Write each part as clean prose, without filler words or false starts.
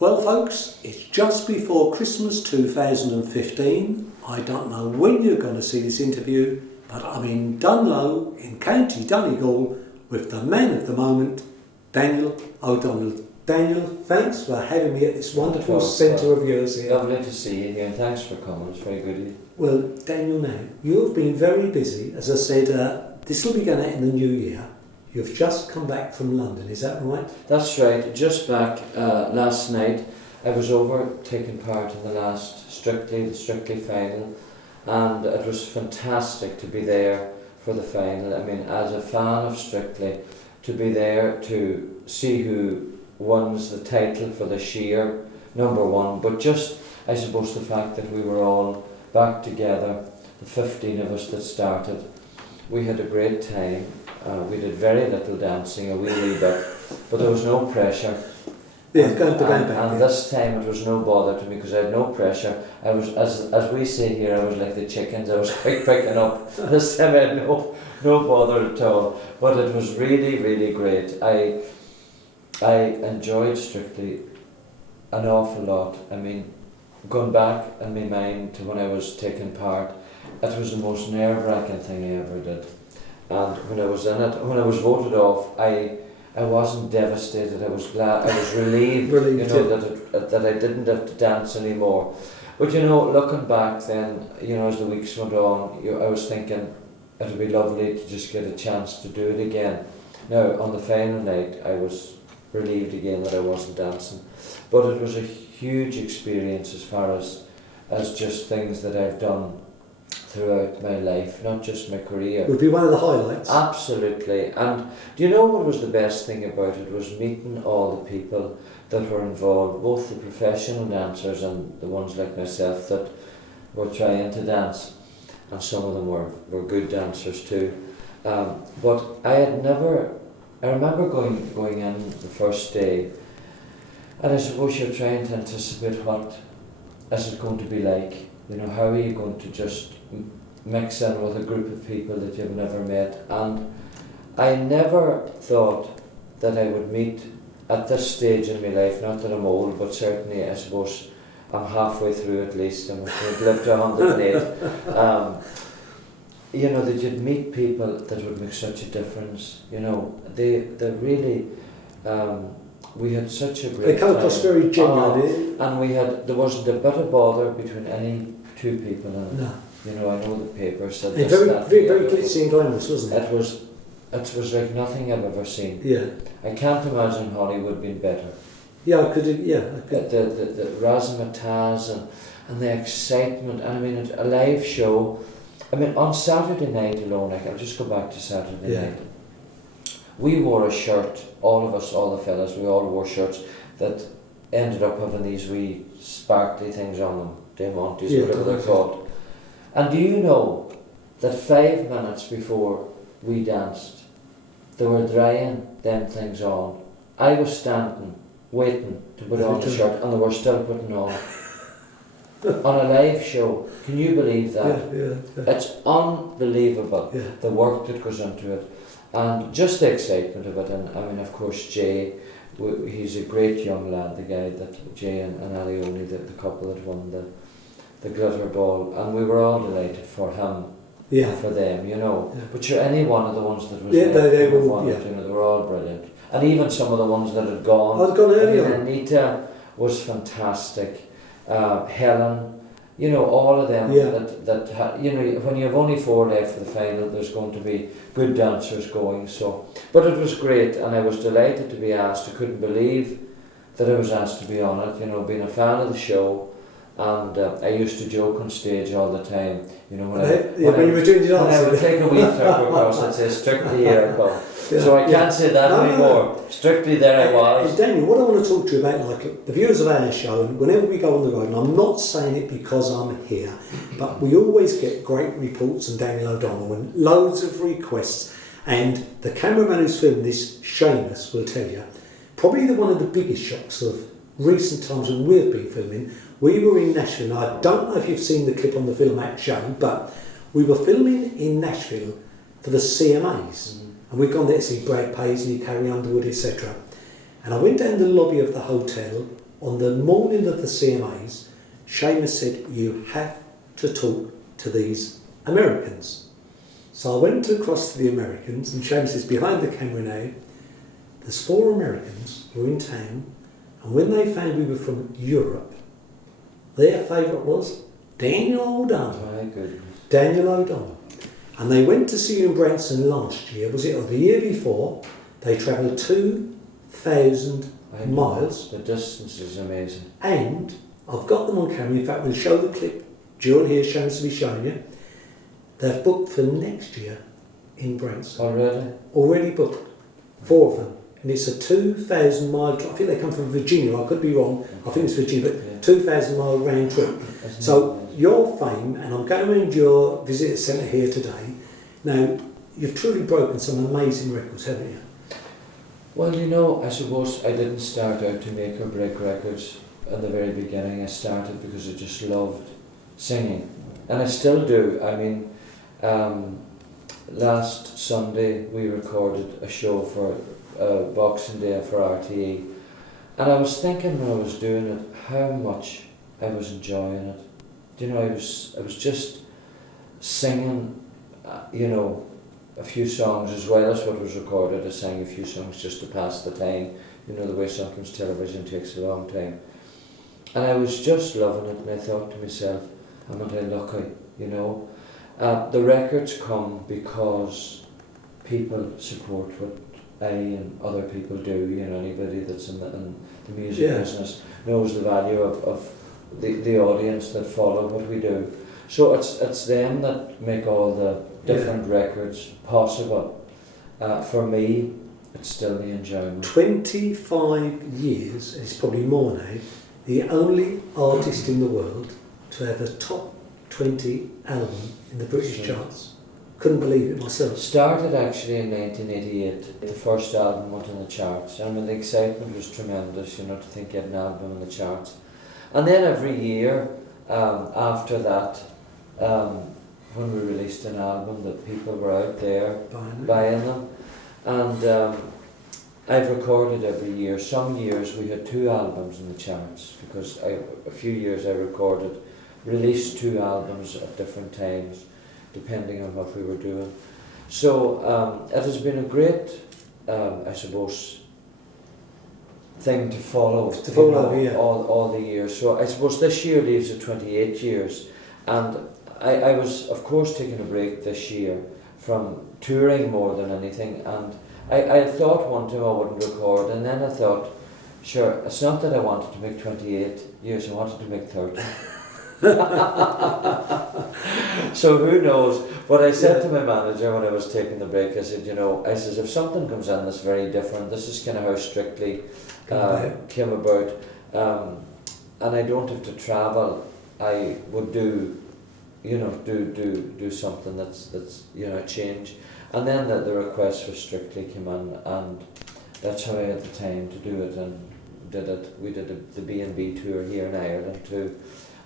Well folks, it's just before Christmas 2015. I don't know when you're going to see this interview, but I'm in Donegal in County Donegal with the man of the moment, Daniel O'Donnell. Daniel, thanks for having me at this wonderful centre of yours here. Lovely to see you again. Thanks for coming. It's very good of you. Well, Daniel, now, you've been very busy. As I said, this will be going out in the new year. You've just come back from London, is that right? That's right. Just back last night. I was over taking part in the Strictly final, and it was fantastic to be there for the final. I mean, as a fan of Strictly, to be there to see who wins the title for this year, number one, but just, I suppose, the fact that we were all back together, the 15 of us that started. We had a great time. We did very little dancing, a wee bit, but there was no pressure. Yeah, and this time it was no bother to me because I had no pressure. I was, as we say here, I was like the chickens. I was quick picking up. This time I had no bother at all. But it was really, really great. I enjoyed Strictly an awful lot. I mean, going back in my mind to when I was taking part, it was the most nerve-wracking thing I ever did. And when I was in it, when I was voted off, I wasn't devastated. I was glad. I was relieved, that I didn't have to dance anymore. But looking back then, as the weeks went on, I was thinking it would be lovely to just get a chance to do it again. Now on the final night, I was relieved again that I wasn't dancing, but it was a huge experience as far as just things that I've done throughout my life, not just my career. Would be one of the highlights. Absolutely. And do you know what was the best thing about it? Was meeting all the people that were involved, both the professional dancers and the ones like myself that were trying to dance, and some of them were good dancers too. But I remember going in the first day, and I suppose you're trying to anticipate what is it going to be like. How are you going to just mix in with a group of people that you've never met? And I never thought that I would meet at this stage in my life, not that I'm old, but certainly I suppose I'm halfway through at least, and I've lived to 108. That you'd meet people that would make such a difference. They really, we had such a great time. They come across very genuine. And there wasn't a bit of bother between any two people in it. No. I know the paper said this, very glitzy and glamorous, wasn't it? It was like nothing I've ever seen. Yeah. I can't imagine Hollywood being better. Yeah, I could. The razzmatazz and the excitement, and I mean a live show. I mean on Saturday night alone, I'll just go back to Saturday night. We wore a shirt, all of us, all the fellas, we all wore shirts that ended up having these wee sparkly things on them, diamantes, whatever they're called. And do you know that 5 minutes before we danced, they were drying them things on. I was standing, waiting to put on the shirt, and they were still putting on. On a live show, can you believe that? Yeah. It's unbelievable, the work that goes into it. And just the excitement of it, and I mean, of course, Jay, he's a great young lad, the guy that Jay and Alioni, the couple that won the glitter ball, and we were all delighted for him, and for them, But sure, any one of the ones that was they were all brilliant, and even some of the ones that had gone. I'd gone earlier. I mean, Anita was fantastic. Helen. All of them that had, when you have only 4 left for the final, there's going to be good dancers going. But it was great, and I was delighted to be asked. I couldn't believe that I was asked to be on it. Being a fan of the show, and I used to joke on stage all the time. When you were doing the dance, I would take a wee trip across and say "Strictly here I go." So I can't say that anymore. No. Strictly there I was. Daniel, what I want to talk to you about, like the viewers of our show, and whenever we go on the road, and I'm not saying it because I'm here, but we always get great reports on Daniel O'Donnell and loads of requests. And the cameraman who's filmed this, Seamus, will tell you, probably one of the biggest shocks of recent times when we've been filming. We were in Nashville. Now, I don't know if you've seen the clip on the Film Act show, but we were filming in Nashville for the CMAs. And we'd gone there to see Brad Paisley, Carrie Underwood, etc. And I went down the lobby of the hotel, on the morning of the CMAs, Seamus said, you have to talk to these Americans. So I went across to the Americans, and Seamus is behind the camera now. There's 4 Americans who were in town, and when they found we were from Europe, their favourite was Daniel O'Donnell. My goodness. Daniel O'Donnell. And they went to see you in Branson last year, was it, or the year before? They travelled 2,000 miles. The distance is amazing. And I've got them on camera. In fact, we'll show the clip. John here, Seamus will be showing you. They've booked for next year in Branson. Already booked. 4 of them. And it's a 2,000 mile drive. I think they come from Virginia. I could be wrong. I think it's Virginia, but 2,000 mile round trip. So your fame, and I'm going around your visitor centre here today. Now, you've truly broken some amazing records, haven't you? Well, you know, I suppose I didn't start out to make or break records at the very beginning. I started because I just loved singing, and I still do. I mean, last Sunday we recorded a show for Boxing Day for RTE, and I was thinking when I was doing it how much I was enjoying it. You know, I was just singing, you know, a few songs as well as what was recorded. I sang a few songs just to pass the time. You know, the way sometimes television takes a long time. And I was just loving it, and I thought to myself, am I lucky, you know? The records come because people support what I and other people do. You know, anybody that's in the music business knows the value of the audience that follow what we do. So it's them that make all the different records possible. For me, it's still the enjoyment. 25 years, and it's probably more now, the only artist in the world to have a top 20 album in the British charts. Couldn't believe it myself. Started actually in 1988. The first album went in the charts. I mean, the excitement was tremendous, you know, to think you had an album in the charts. And then every year after that, when we released an album, that people were out there buying them. And I've recorded every year. Some years we had 2 albums in the charts, because a few years I released 2 albums at different times, depending on what we were doing. So it has been a great, I suppose, thing to follow, all the years. So I suppose this year leaves at 28 years, and I was of course taking a break this year from touring more than anything, and I thought one time I wouldn't record, and then I thought, sure, it's not that I wanted to make 28 years, I wanted to make 30. So who knows? But I said to my manager when I was taking the break, I said, you know, if something comes in that's very different, this is kind of how Strictly came about, and I don't have to travel, I would do something that's you know, a change. And then the request for Strictly came in, and that's how I had the time to do it, and did it. We did the B&B tour here in Ireland too.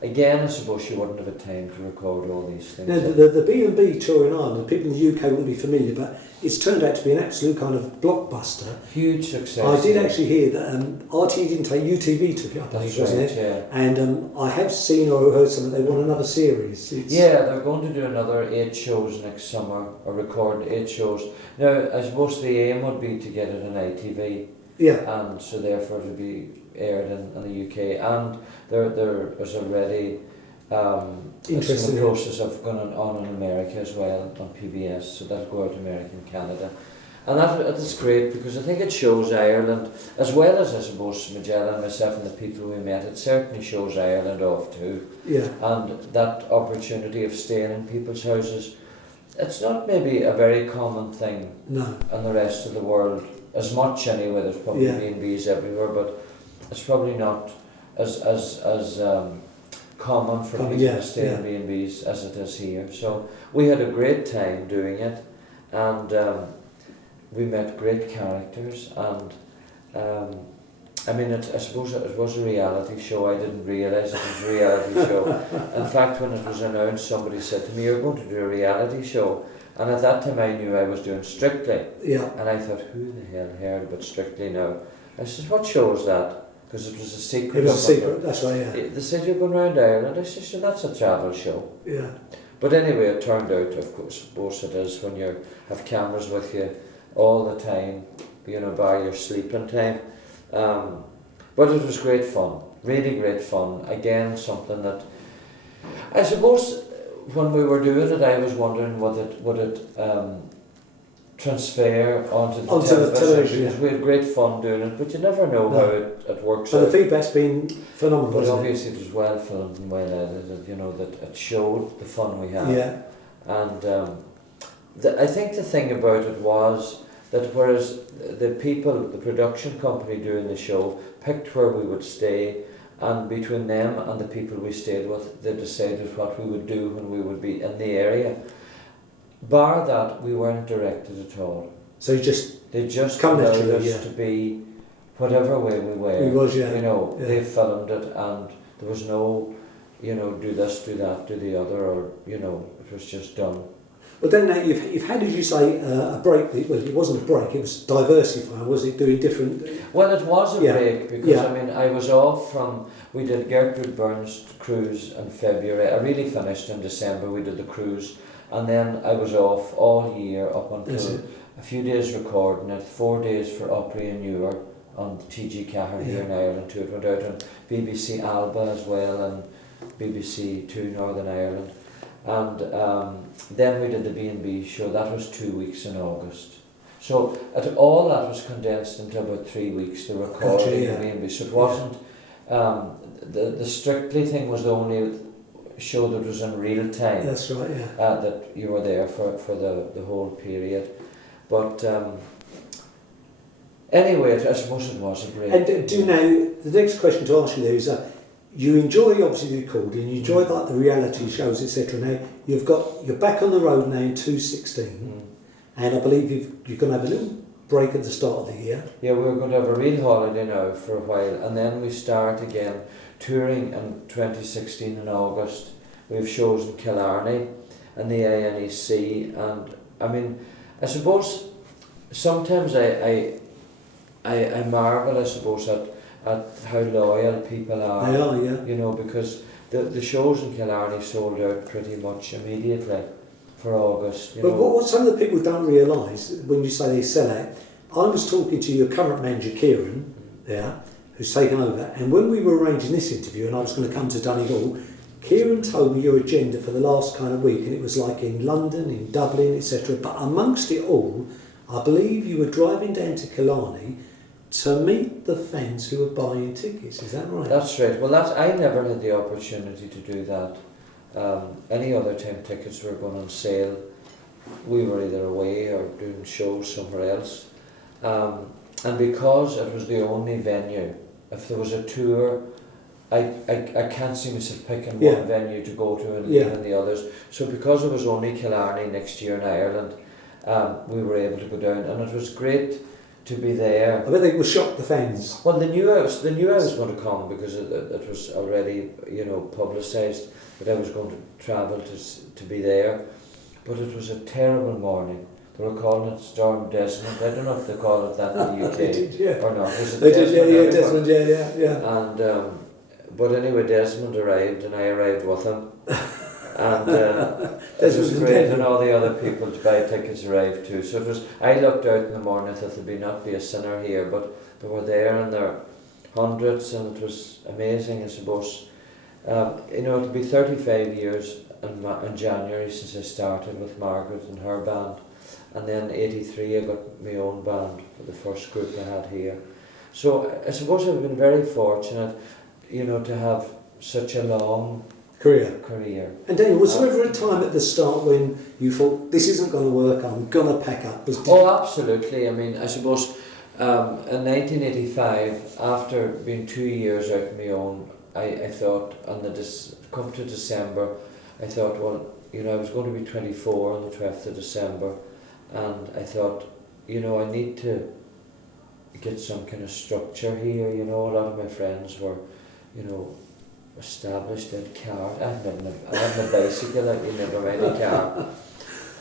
Again, I suppose you wouldn't have had time to record all these things. Now, the B&B tour in Ireland, people in the UK wouldn't be familiar, but it's turned out to be an absolute kind of blockbuster. Huge success. I did actually hear that RTE didn't take, UTV took it, I believe, wasn't it? Yeah. And I have seen or heard something, they want another series. Yeah, they're going to do another 8 shows next summer, or record 8 shows. Now, I suppose the aim would be to get it on ITV. Yeah. And so therefore to be aired in the UK, and there is already it's in the process of going on in America as well on PBS, so that'll go out to America and Canada, and that is great, because I think it shows Ireland, as well as I suppose Magellan, myself and the people we met, it certainly shows Ireland off too. Yeah. And that opportunity of staying in people's houses, it's not maybe a very common thing in the rest of the world, as much anyway. There's probably B&Bs everywhere, but it's probably not as common for people to stay in B&Bs as it is here. So we had a great time doing it, and we met great characters, and I mean, I suppose it was a reality show. I didn't realise it was a reality show. In fact, when it was announced, somebody said to me, "You're going to do a reality show." And at that time I knew I was doing Strictly. Yeah. And I thought, who the hell heard about Strictly now? I said, "What show is that?" because it was a secret. It was a secret, that's right, yeah. They said, you're going round Ireland. I said, sure, that's a travel show. Yeah. But anyway, it turned out, of course it is, when you have cameras with you all the time, you know, bar your sleeping time. But it was great fun, really great fun. Again, something that, I suppose, when we were doing it, I was wondering would it transfer onto the television, because we had great fun doing it, but you never know how it works. So the feedback's been phenomenal. But obviously it was well filmed and well edited, you know, that it showed the fun we had. Yeah. And I think the thing about it was that whereas the people, the production company doing the show, picked where we would stay, and between them and the people we stayed with, they decided what we would do when we would be in the area. Bar that, we weren't directed at all. So they just allowed us to be whatever way we were. We was, yeah. You know, they filmed it, and there was no, you know, do this, do that, do the other, or, you know, it was just done. But then now you've had, as you say, a break. Well, it wasn't a break, it was diversifying. Was it doing different? Well, it was a break, because I mean, I was off from, we did Gertrude Burns' cruise in February. I really finished in December, we did the cruise, and then I was off all year up until a few days recording it, 4 days for Opry in Newark on TG Cahir here in Ireland too. It went out on BBC Alba as well, and BBC Two Northern Ireland. And then we did the B&B show. That was 2 weeks in August. So all that was condensed into about 3 weeks, the recording of the B&B. So it wasn't, the Strictly thing was the only show that was in real time. That's right, yeah. That you were there for the whole period. But anyway, I suppose it was a break. And do you know, the next question to ask you there is, you enjoy obviously the recording, you enjoy like the reality shows, etc. Now you're back on the road now in 2016, and I believe you're going to have a little break at the start of the year. Yeah, we're going to have a real holiday now for a while, and then we start again touring in 2016 in August. We have shows in Killarney and the ANEC, and I mean, I suppose sometimes I marvel, I suppose, at how loyal people are. They are, yeah. You know, because the shows in Killarney sold out pretty much immediately for August. But what some of the people don't realise when you say they sell out, I was talking to your current manager Kieran, who's taken over, and when we were arranging this interview and I was going to come to Donegal, Kieran told me your agenda for the last kind of week, and it was like in London, in Dublin, etc. But amongst it all, I believe you were driving down to Killarney to meet the fans who were buying tickets. Is that right? That's right. Well, I never had the opportunity to do that. Any other time tickets were going on sale, we were either away or doing shows somewhere else. And because it was the only venue, if there was a tour, I can't see myself picking one venue to go to and leaving the others. So because it was only Killarney next year in Ireland, we were able to go down, and it was great to be there. I bet they were shocked, the fans. Well, they knew I was going to come, because it was already, you know, publicised that I was going to travel to be there. But it was a terrible morning. They were calling it Storm Desmond. I don't know if they call it that in the UK did, or not. Was it they Desmond? did, Desmond, yeah. And but anyway, Desmond arrived, and I arrived with him. And it was great, and all the other people to buy tickets arrived too. So it was. I looked out in the morning, I thought there'd not be a sinner here, but they were there, and there were hundreds, and it was amazing, I suppose. You know, it'll be 35 years in January since I started with Margaret and her band, and then 83 I got my own band for the first group I had here. So I suppose I've been very fortunate, you know, to have such a long career. And Daniel, was there ever a time at the start when you thought, this isn't going to work, I'm going to pack up? Absolutely. I mean, I suppose in 1985, after being 2 years out on my own, I thought, come to December, I thought, well, you know, I was going to be 24 on the 12th of December, and I thought, you know, I need to get some kind of structure here. You know, a lot of my friends were, you know, established, they had cars. I had a bicycle, I never mind a car.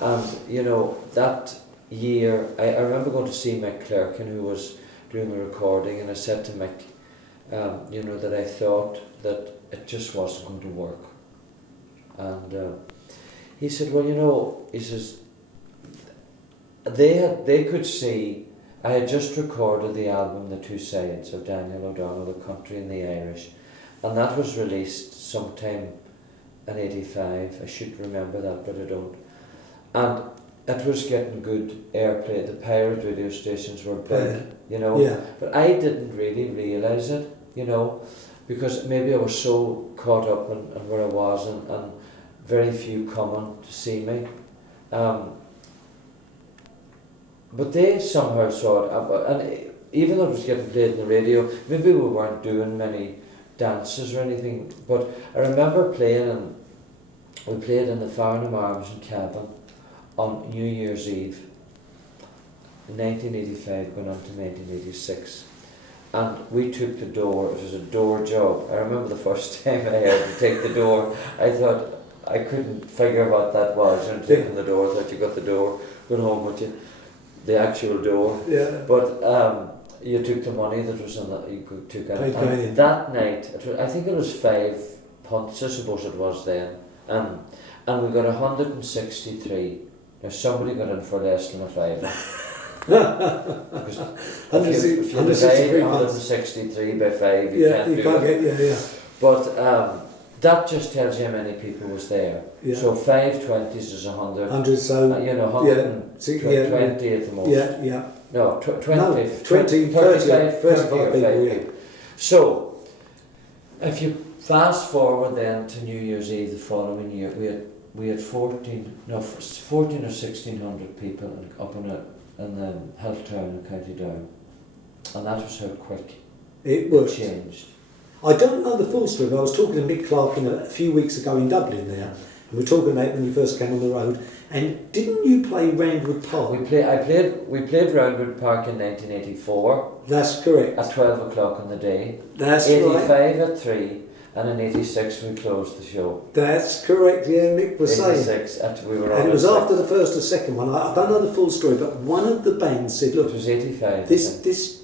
And, you know, that year, I remember going to see Mick Clerkin, who was doing the recording, and I said to Mick, you know, that I thought that it just wasn't going to work. And he said, well, you know, he says, they could see, I had just recorded the album The Two Sides of Daniel O'Donnell, the country and the Irish, and that was released sometime in 85. I should remember that, but I don't. And it was getting good airplay. The pirate radio stations were big, you know. Yeah. But I didn't really realise it, you know, because maybe I was so caught up in where I was, and very few coming to see me. But they somehow saw it, and even though it was getting played on the radio, maybe we weren't doing many dances or anything, but I remember playing, and we played in the Farnham Arms in Cavan on New Year's Eve in 1985 going on to 1986, and we took the door. It was a door job. I remember the first time I had to take the door, I thought, I couldn't figure what that was, and taking the door, I thought you got the door, going home with you, the actual door. Yeah. But you took the money that was in that, you took out. And that night, I think it was 5 punts, I suppose it was then, and we got 163. Now somebody got in for less than a 5. Because if you divide 163 by 5, you can't do it. Yeah. But that just tells you how many people was there. Yeah. So 5 20s is 100. 100, so you know, 120 at the most. Yeah. No, 20, No, 20, 35 people, yeah. So, if you fast forward then to New Year's Eve the following year, we had 14 or 1600 people up in the hill town in County Down, and that was how quick it was changed. I don't know the full story, but I was talking to Mick Clark a few weeks ago in Dublin there, and we were talking about when you first came on the road. And didn't you play Roundwood Park? We played Roundwood Park in 1984. That's correct. At 12 o'clock in the day. That's 85 right. at 3, and in 86 we closed the show. That's correct. Yeah, Mick was 86 saying. We were and it was after the first or second one. I don't know the full story, but one of the bands said, "Look, it was 85. This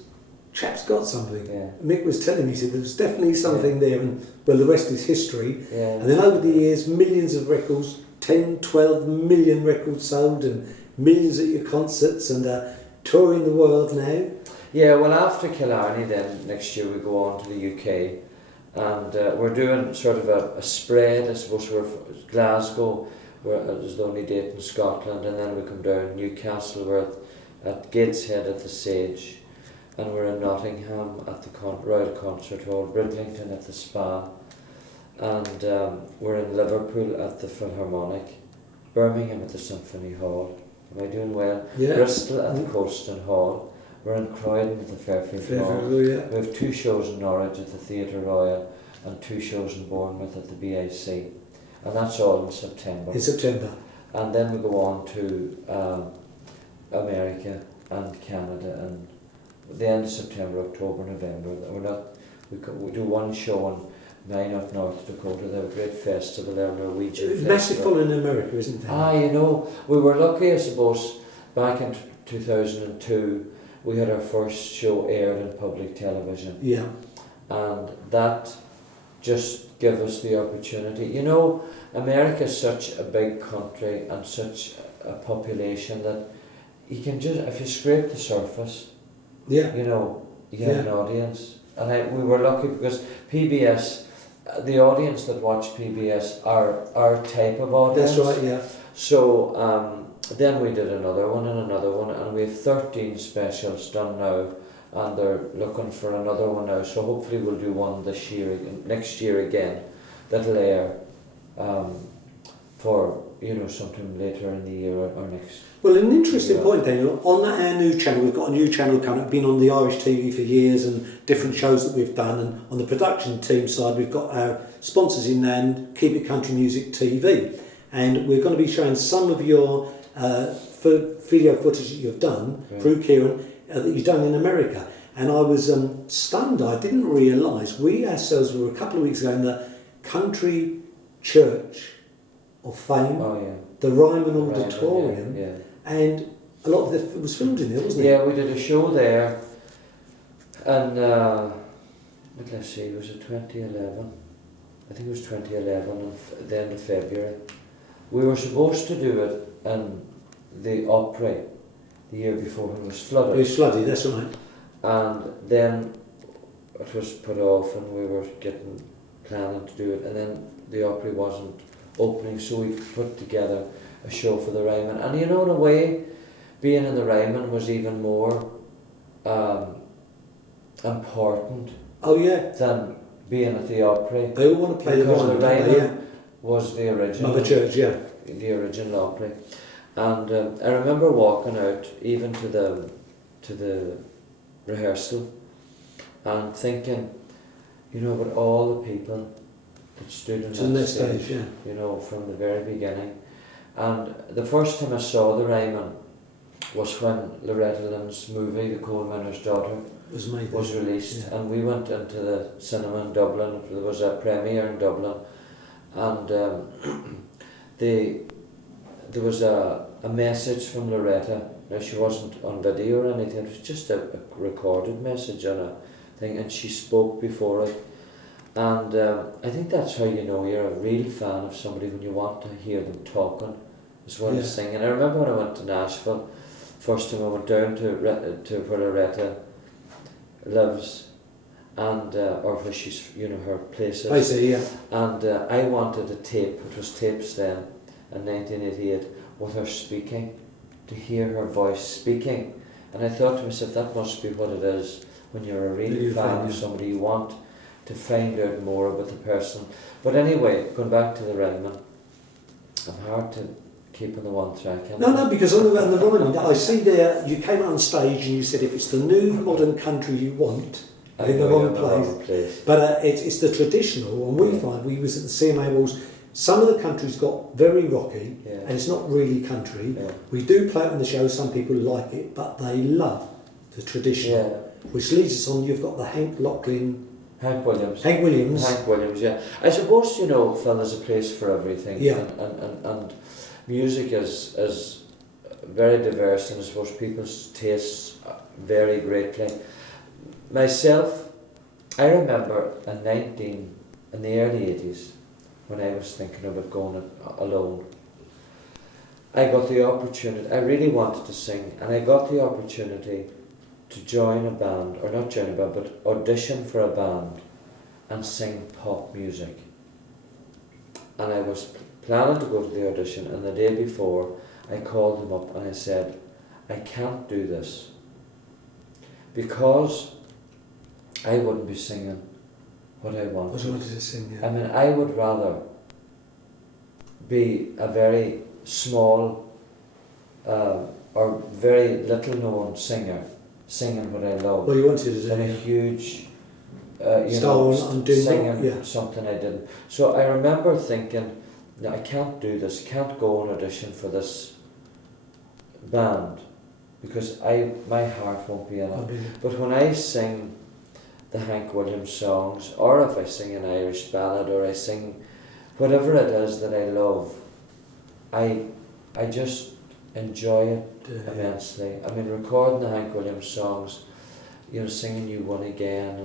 chap's got something." Yeah. Mick was telling me, he said there was definitely something there, and well, the rest is history. Yeah. And then over the years, millions of records. 10, 12 million records sold and millions at your concerts and touring the world now. Yeah, well after Killarney then next year we go on to the UK, and we're doing sort of a spread. I suppose we're Glasgow, where it was the only date in Scotland, and then we come down Newcastle, we're at Gateshead at the Sage, and we're in Nottingham at the Royal Concert Hall, Bridlington at the Spa, and we're in Liverpool at the Philharmonic, Birmingham at the Symphony Hall. Am I doing well? Yeah. Bristol at the Colston Hall. We're in Croydon at the Fairfield Hall. Yeah. We have 2 shows in Norwich at the Theatre Royal and 2 shows in Bournemouth at the BIC. And that's all in September. In September. And then we go on to America and Canada, and at the end of September, October, November. We do 1 show in Minot, North Dakota. They have a great festival there, Norwegian festival. Massive following in America, isn't there? You know, we were lucky, I suppose, back in 2002, we had our first show aired in public television. Yeah. And that just gave us the opportunity. You know, America is such a big country and such a population that you can just, if you scrape the surface, Yeah. you know, you have an audience. And we were lucky because PBS, the audience that watch PBS are our type of audience. That's right, yeah. So then we did another one, and we have 13 specials done now, and they're looking for another one now. So hopefully we'll do one this year, next year again, that'll air for, you know, sometime later in the year or next. Well, an interesting point, Daniel. On our new channel, we've got a new channel coming up, been on the Irish TV for years, and different shows that we've done. And on the production team side, we've got our sponsors in there, and Keep It Country Music TV. And we're going to be showing some of your video footage that you've done through Kieran, that you've done in America. And I was stunned. I didn't realise we ourselves were a couple of weeks ago in the Country Church of Fame, the Ryman Auditorium. Yeah. And a lot of it was filmed in there, wasn't it? Yeah, we did a show there, and let's see, was it 2011? I think it was 2011, at the end of February. We were supposed to do it in the Opry the year before when it was flooded. It was flooded, that's right. And then it was put off and we were planning to do it, and then the Opry wasn't opening, so we put together a show for the Ryman. And in a way, being in the Ryman was even more important than being at the Opry. They all want to play because the Ryman was the original. Mother Church, the original Opry. And I remember walking out even to the rehearsal and thinking, about all the people that stood on that stage, from the very beginning. And the first time I saw the Ryman was when Loretta Lynn's movie, The Coal Miner's Daughter, was released, and we went into the cinema in Dublin. There was a premiere in Dublin, and there was a message from Loretta. Now, she wasn't on video or anything, it was just a recorded message on a thing, and she spoke before it. And I think that's how you know you're a real fan of somebody, when you want to hear them talking as well as singing. I remember when I went to Nashville, first time I went down to where Loretta lives, and or where she's, her place is. I see, yeah. And I wanted a tape, it was tapes then, in 1988, with her speaking, to hear her voice speaking. And I thought to myself, that must be what it is when you're a real fan of somebody. You want to find out more about the person. But anyway, going back to the Ryman, I'm hard to keep on the one track. No, because on the Ryman, I see there, you came out on stage and you said if it's the new modern country you want, you're in the wrong place. But it's the traditional, and we find, we was at the CMA Awards, some of the countries got very rocky, and it's not really country. We do play it on the show, some people like it, but they love the traditional, which leads us on, you've got the Hank Williams, yeah. I suppose, Phil, there's a place for everything, and music is very diverse, and I suppose people's tastes vary greatly. Myself, I remember in the early 80s, when I was thinking about going alone, I got the opportunity, I really wanted to sing, and I got the opportunity to join a band, or not join a band, but audition for a band and sing pop music. And I was planning to go to the audition, and the day before I called them up and I said, I can't do this because I wouldn't be singing what I wanted. To sing, yeah. I mean, I would rather be a very small or very little known singer singing what I love. Well, you wanted to do than a huge singing something I didn't. So I remember thinking, no, I can't do this, can't go and audition for this band because my heart won't be in it. But when I sing the Hank Williams songs, or if I sing an Irish ballad, or I sing whatever it is that I love, I just enjoy it immensely. I mean, recording the Hank Williams songs, singing You Won Again,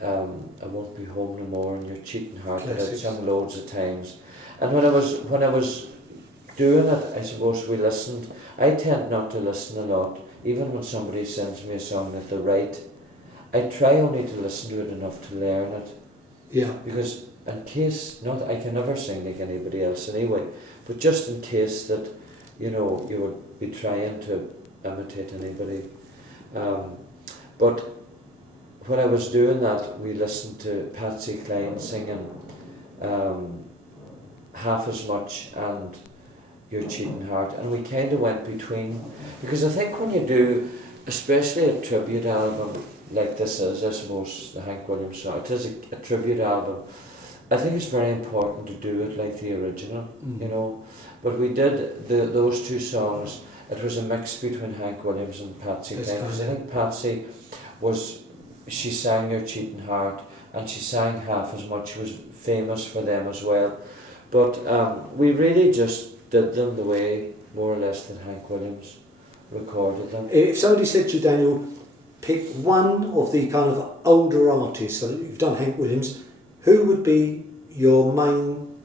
and I Won't Be Home No More, and Your Cheating Heart, that I've sung loads of times. And when I was doing it, I suppose we listened. I tend not to listen a lot, even when somebody sends me a song that they write. I try only to listen to it enough to learn it. Yeah. Because in case, I can never sing like anybody else anyway, but just in case that, you would be trying to imitate anybody. But when I was doing that, we listened to Patsy Cline singing Half As Much and Your Cheating Heart, and we kind of went between, because I think when you do, especially a tribute album like this is, I suppose, the Hank Williams song, it is a tribute album, I think it's very important to do it like the original, but we did those two songs. It was a mix between Hank Williams and Patsy Cline, because I think Patsy she sang Your Cheating Heart, and she sang Half As Much. She was famous for them as well, but we really just did them the way, more or less, that Hank Williams recorded them. If somebody said to you, Daniel, pick one of the kind of older artists, so you've done Hank Williams, who would be your main,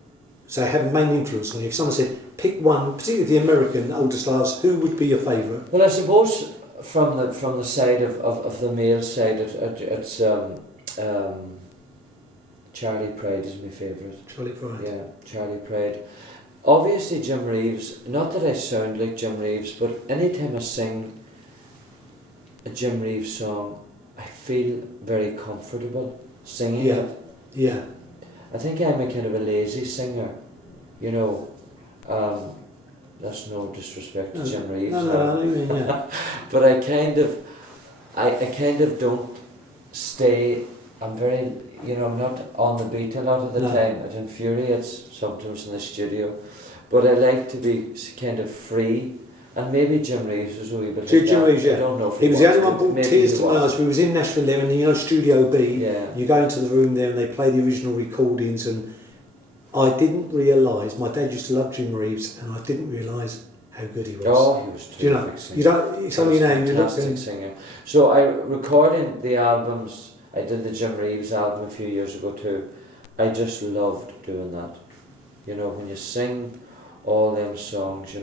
so have a main influence on you? If someone said, pick one, particularly the American older stars, who would be your favourite? Well, I suppose from the side of the male side, it's Charlie Pride is my favourite. Charlie Pride. Yeah, Charlie Pride. Obviously Jim Reeves, not that I sound like Jim Reeves, but anytime I sing a Jim Reeves song, I feel very comfortable singing it. Yeah. I think I'm a kind of a lazy singer, you know. That's no disrespect to Jim Reeves. No, I mean, yeah. But I kind of don't stay. I'm very, I'm not on the beat a lot of the time. It infuriates sometimes in the studio, but I like to be kind of free. And maybe Jim Reeves was a wee bit like Jim Reeves, I don't know if he was the only one but brought tears to my eyes. We was in Nashville there, and Studio B. Yeah. You go into the room there, and they play the original recordings, and I didn't realise. My dad used to love Jim Reeves, and I didn't realise how good he was. Oh, he was terrific singer. You don't. It's only name. Fantastic singer. So I recording the albums. I did the Jim Reeves album a few years ago too. I just loved doing that. When you sing all them songs,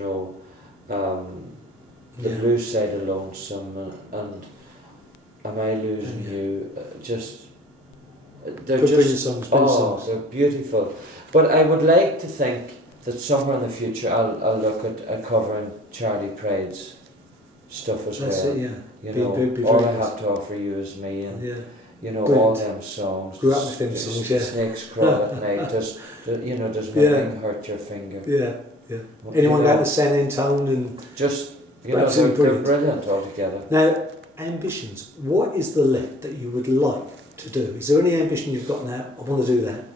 the Blue Side of Lonesome and Am I Losing You, they're they're beautiful. But I would like to think that somewhere in the future I'll look at covering Charlie Pride's stuff as That's well. It, yeah. Be All I Have to Offer You Is Me, and Brilliant. all them songs. Grew up with them songs, yeah. Snakes Crawl at Night. Does nothing hurt your finger? Yeah. Anyone going to San Antonio and they're brilliant altogether. Now, ambitions. What is the left that you would like to do? Is there any ambition you've got now? I want to do that.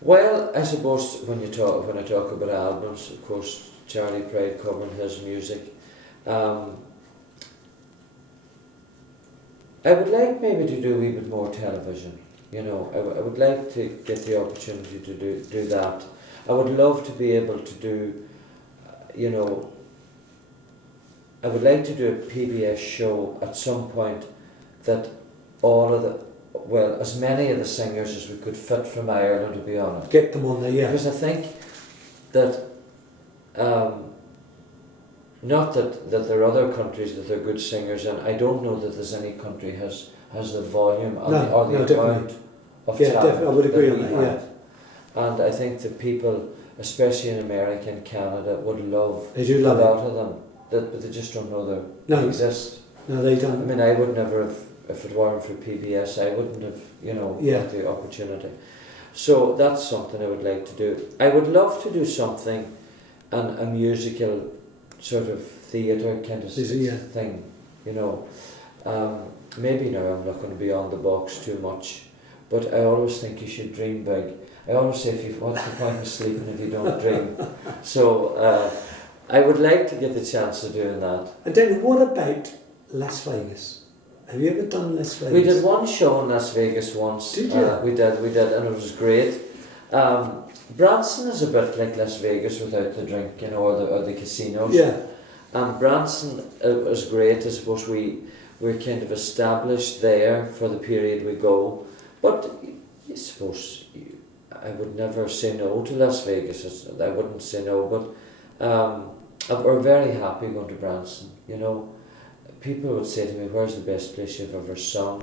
Well, I suppose when I talk about albums, of course, Charlie Pride covering his music. I would like maybe to do a wee bit more television. I would like to get the opportunity to do that. I would love to be able to do, I would like to do a PBS show at some point that as many of the singers as we could fit from Ireland to be on it. Get them on there, yeah. Because I think that, not that there are other countries that are good singers, and I don't know that there's any country has the volume or the amount of talent. Definitely, I would agree on that, have. And I think that people, especially in America and Canada, would love a lot of them, but they just don't know they exist. No, they don't. I mean, I would never have, if it weren't for PBS, I wouldn't have, got the opportunity. So that's something I would like to do. I would love to do something, a musical sort of theatre kind of thing, maybe now I'm not going to be on the box too much, but I always think you should dream big. I always say, what's the point of sleeping if you don't dream? So I would like to get the chance of doing that. And Daniel, what about Las Vegas? Have you ever done Las Vegas? We did one show in Las Vegas once. Did you? We did, and it was great. Branson is a bit like Las Vegas without the drink, or the casinos. Yeah. And Branson was great. I suppose we're kind of established there for the period we go. But I suppose I would never say no to Las Vegas. I wouldn't say no, but we're very happy going to Branson. People would say to me, "Where's the best place you've ever sung?"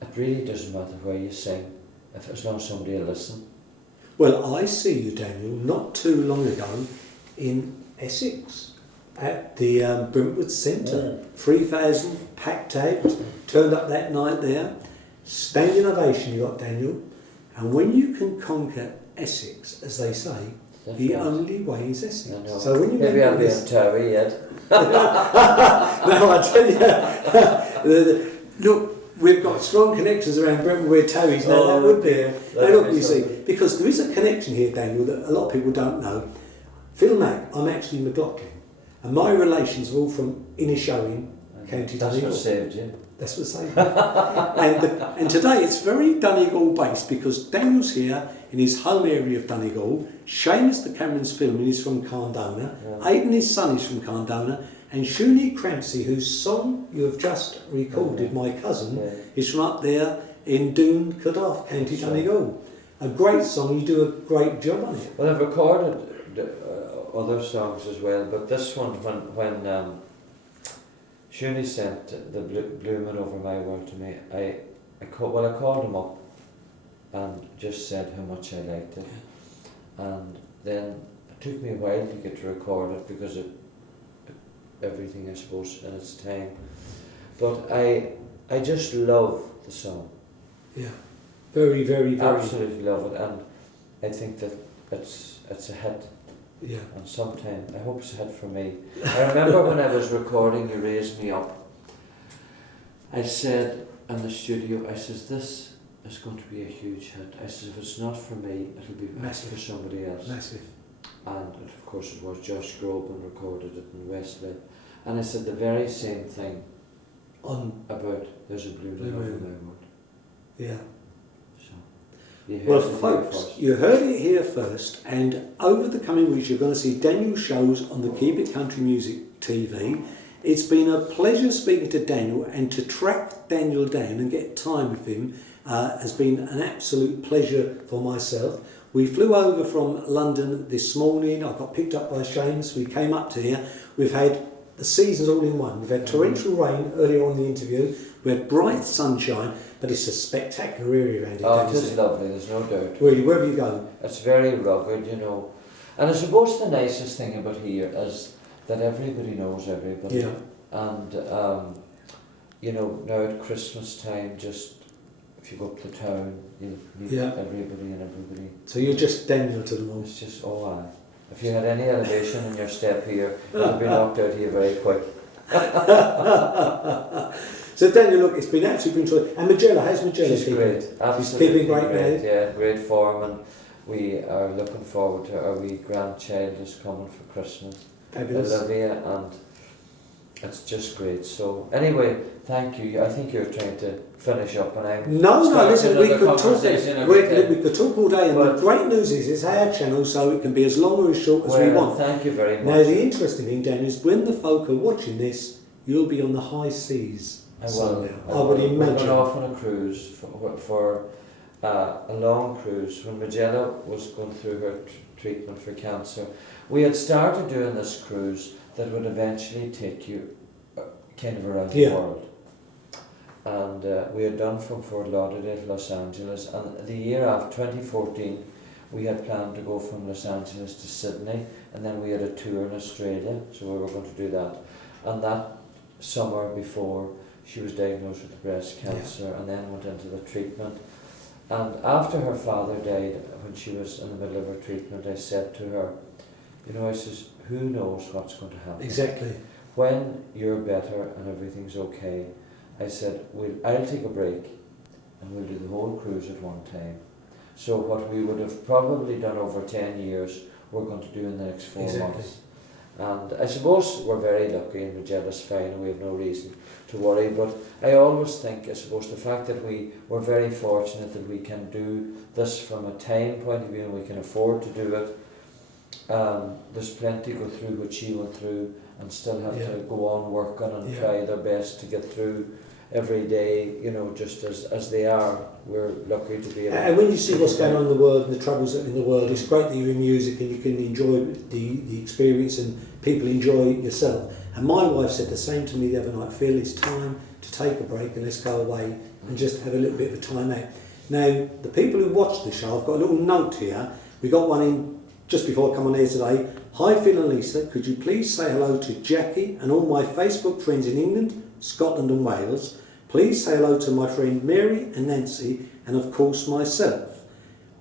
It really doesn't matter where you sing, as long as somebody will listen. Well, I see you, Daniel, not too long ago in Essex at the Brentwood Centre. 3,000 packed out, turned up that night there. Standing ovation you got, Daniel. And when you can conquer Essex, as they say, the only way is Essex. So when you maybe I'll be on Towie yet. No, I tell you, look, we've got strong connections around Brentwood where Towie's now. That would be. Look, you see, because there is a connection here, Daniel, that a lot of people don't know. Phil Mack, I'm actually McLaughlin, and my relations are all from Inishowen, County Donegal. That's what saved you. That's what saved me. And today it's very Donegal based because Daniel's here in his home area of Donegal. Seamus the cameraman's filming is from Carndona. Yeah. Aidan, his son, is from Carndona. And Shuni Crampsey, whose song you have just recorded, my cousin, is from up there in Donegal, County Donegal. A great song, you do a great job on it. Well, I've recorded other songs as well, but this one, when Shuni sent the Bloomin' Over My World to me, I called him up and just said how much I liked it. And then it took me a while to get to record it because everything, I suppose, in its time. But I just love the song. Yeah, very, very, very. Absolutely love it, and I think that it's a hit. Yeah. And sometime, I hope it's a hit for me. I remember when I was recording You Raised Me Up, I said in the studio, I says, this is going to be a huge hit. I says, if it's not for me, it'll be massive for somebody else. Massive. And of course it was. Josh Groban recorded it in Westlake. And I said the very same thing about There's a Blue Moon Over My World. Yeah. Well, folks, you heard it here first, and over the coming weeks you're going to see Daniel's shows on the Keep It Country Music TV. It's been a pleasure speaking to Daniel, and to track Daniel down and get time with him has been an absolute pleasure for myself. We flew over from London this morning. I got picked up by Shames. We came up to here. We've had the seasons all in one. We've had torrential rain earlier on in the interview. We had bright sunshine, but it's a spectacular area around here. Oh, it is lovely, there's no doubt. Really, wherever you go. It's very rugged, you know. And I suppose the nicest thing about here is that everybody knows everybody. Yeah. And, you know, now at Christmas time, just if you go up to town, you'll meet everybody and everybody. So you're just Daniel to them all? It's just, oh aye. If you had any elevation in your step here, you'd be knocked out here very quick. So Daniel, look, it's been absolutely enjoyable. And Magella, how's Magella? She's great, absolutely. She's keeping great now. Yeah, great form, and we are looking forward to our wee grandchild is coming for Christmas. Fabulous. Olivia, and it's just great. So anyway, thank you. I think you're trying to finish up, and I'm no, listen, we could talk all day, and but the great news is it's our channel, so it can be as long or as short as we want. Thank you very much. Now the interesting thing, Dan, is when the folk are watching this, you'll be on the high seas. I will. I would imagine. We're going off on a cruise for a long cruise. When Magella was going through her treatment for cancer, we had started doing this cruise that would eventually take you kind of around the world. And we had done from Fort Lauderdale to Los Angeles, and the year after 2014 we had planned to go from Los Angeles to Sydney, and then we had a tour in Australia, so we were going to do that. And that summer before, she was diagnosed with breast cancer and then went into the treatment. And after her father died, when she was in the middle of her treatment, I said to her, you know, I says, who knows what's going to happen? Exactly. When you're better and everything's okay, I said, I'll take a break and we'll do the whole cruise at one time. So what we would have probably done over 10 years, we're going to do in the next 4 months. And I suppose we're very lucky, and Magella's fine and we have no reason to worry, but I always think, I suppose, the fact that we're very fortunate that we can do this from a time point of view and we can afford to do it. There's plenty go through what she went through and still have to go on working and try their best to get through every day, you know, just as they are. We're lucky to be able and when you see what's going on in the world and the troubles that are in the world, it's great that you're in music and you can enjoy the experience and people enjoy yourself. And my wife said the same to me the other night, Phil, it's time to take a break and let's go away and just have a little bit of a time out. Now, the people who watch the show, I've got a little note here. We got one in just before I come on here today. Hi Phil and Lisa, could you please say hello to Jackie and all my Facebook friends in England, Scotland and Wales. Please say hello to my friend Mary and Nancy and of course myself.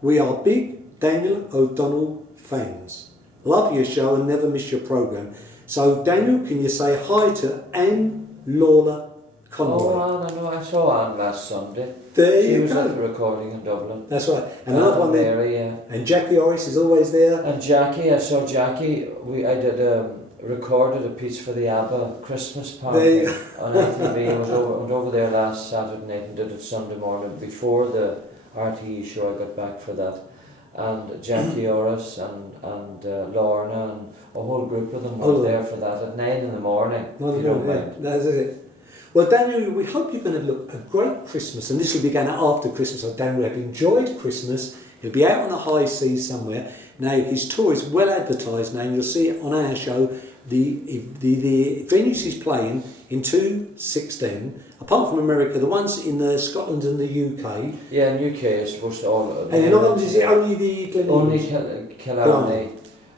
We are big Daniel O'Donnell fans. Love your show and never miss your programme. So Daniel, can you say hi to Anne Lawler Conroy? Oh Anne, I know, I saw Anne last Sunday. She was at the recording in Dublin. That's right. And another one there. Mary, And Jackie Orris is always there. And Jackie, I saw Jackie. I recorded a piece for the ABBA Christmas party on ITV. I went over there last Saturday night and did it Sunday morning before the RTE show. I got back for that, and Jackie Orris and Lorna and a whole group of them were there for that at 9 in the morning. No, if you don't mind. that's it. Well, Daniel, we hope you're going to look a great Christmas, and this will be going out after Christmas. So Daniel will have enjoyed Christmas. He'll be out on the high seas somewhere. Now, his tour is well advertised now, and you'll see it on our show. The venues he's playing in 2016, apart from America, the ones in Scotland and the UK. Yeah, in UK is supposed to all. And in Ireland, is it only the Glen only Eagles? Killarney.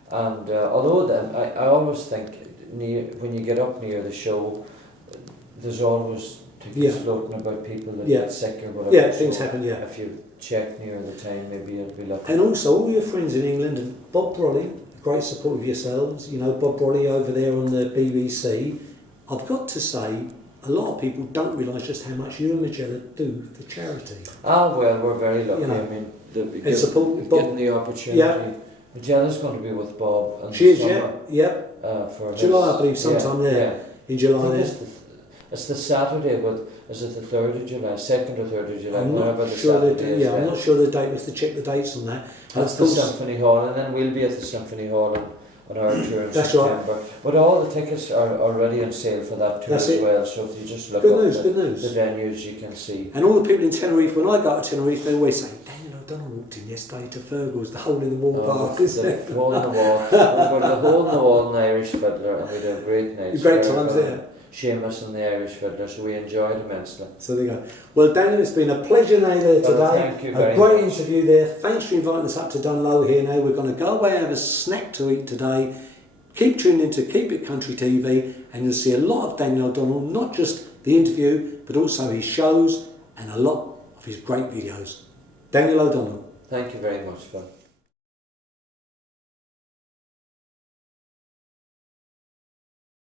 And although I always think when you get up near the show, there's always tickets floating about people that get sick or whatever. Yeah, things happen, If you check near the time, maybe you'll be lucky. And also, all your friends in England, and Bob Brolly, great support of yourselves, you know, Bob Brolly over there on the BBC. I've got to say, a lot of people don't realise just how much you and Magella do for charity. Ah, well, we're very lucky. You know, I mean, getting the opportunity. Yeah. Magella's going to be with Bob in She the is, summer. For July, I believe, sometime in July. It's the Saturday, but is it the 3rd of July, 2nd or 3rd of July? I'm not sure the date. We have to check the dates on that. That's the Symphony Hall, and then we'll be at the Symphony Hall on our tour in September. Right. But all the tickets are already on sale for that tour well, so if you just look good up news. The venues, you can see. And all the people in Tenerife, when I go to Tenerife, they always say, Daniel O'Donnell walked in yesterday to Fergal's, the hole in the wall park. The hole in the wall. We got the hole in the wall in Irish Fiddler, and we had a great night. Great times there. Seamus and the Irish Fiddler, so we enjoyed immensely. So there you go. Well, Daniel, it's been a pleasure now there today. Thank you very great much. interview there. Thanks for inviting us up to Donegal here now. We're going to go away and have a snack to eat today. Keep tuning into Keep It Country TV, and you'll see a lot of Daniel O'Donnell, not just the interview, but also his shows and a lot of his great videos. Daniel O'Donnell. Thank you very much, Phil.